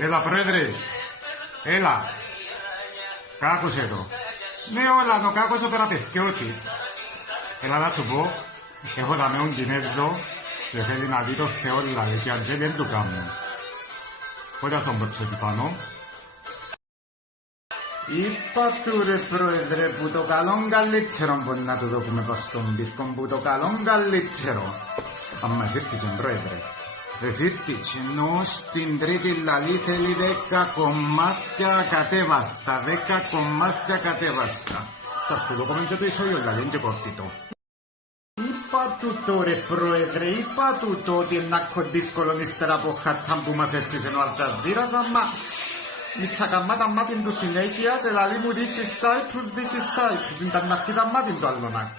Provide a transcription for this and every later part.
Έλα, πρόεδρε. Έλα. Κάκωσε εδώ. Ναι, όλα, ο κάκος ο τεραπευτιώτης. Έλα να σου πω, έχω δαμέον Κινέζο και θέλει να δει το Θεό λάδι και αν δεν του κάνουν. Πότε στον πόψω εκεί πάνω. Είπα του ρε πρόεδρε που το καλόν καλύτερο μπορεί να του δώκουμε πως στον πύρκο που το καλόν καλύτερο. Αμά φύρτηκε πρόεδρε. Φύρτηκε ενώ στην τρίτη λαλή θέλει 10 κομμάτια κατέβαστα. 10 κομμάτια κατέβαστα. Θα σπουδόκομαι και το ισόγειο λαλή είναι και κοφτήτο. Είπα του το ρε πρόεδρε, είπα του το ότι είναι δύσκολο ύστερα από χατάν που μας έστησε ο Αλτζαζίρας, αμα μη τσακαμάτα μάτιν του συνέχεια και λαλί μου this is Cyprus, ήταν να χτίτα μάτιν του άλλον.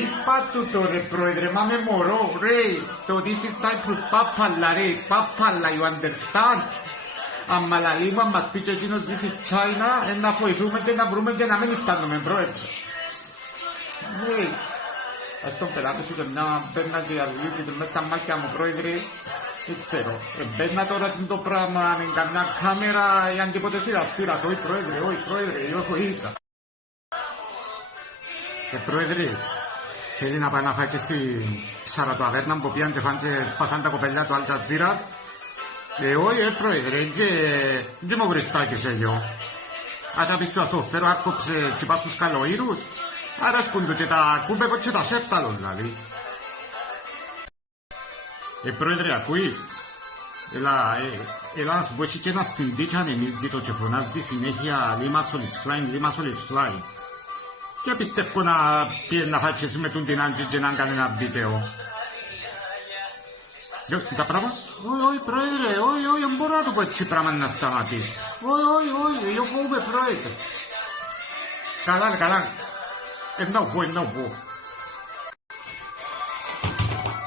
Είπα του το ρε πρόεδρε, μα με μωρό, ρε, το this is Cyprus, πάπαλα ρε, πάπαλα, you understand. Αμα λαλί μου, αν μας πει και εκείνος this is China, να βοηθούμε και να βρούμε και να μην φτάνουμε πρόεδρε. Ρε, ας τον πελάτη σου και μια μπαίνα και αλήθεια μέσα στα μάτια μου πρόεδρε. Δεν ξέρω, μπαίνα τώρα το πράγμα με καμιά κάμερα ή αν τίποτε σειραστήρας. Όχι πρόεδρε, εγώ έχω ήρθα. Πρόεδρε, θέλει να πάει να φάει και στη ψαρατοαβέρνα που πήγαν και φάνε και σπάσαν τα κοπελιά του Αλτζαζίρας. Όχι πρόεδρε, δεν μου βριστάκησε εγώ. Αν τα πεις του ασόφερο άκοψε και πας τους καλοήρους. Άρα σκούντου και τα κούμπεκο και τα σέφταλον δηλαδή. Πρόεδρε, ακούεις. Έλα να σου πω έτσι και ένα CD και ανεμίζει το και φωνάζει συνέχεια Limassol is flying. Και πιστεύω να πιες να φάξεις με τον την Άντζη και να κάνει ένα βίντεο. Τα πράγμα. Όχι πρόεδρε, όχι, δεν μπορώ να το πω έτσι πράγμα να σταματήσει. Όχι, εγώ φοβούμαι πρόεδρε. Καλά. Να πω.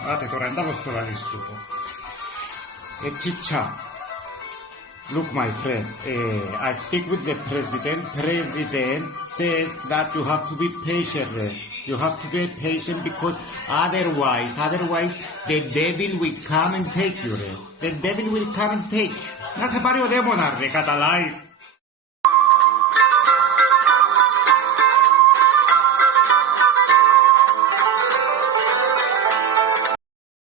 Άτε τώρα, εντάχω στο λαλίστουτο. Chicha. Look my friend, I speak with the president. President says that you have to be patient. You have to be patient because otherwise the devil will come and take you. The devil will come and take you. Να σε πάρει ο δαίμονας ρε, καταλάβεις.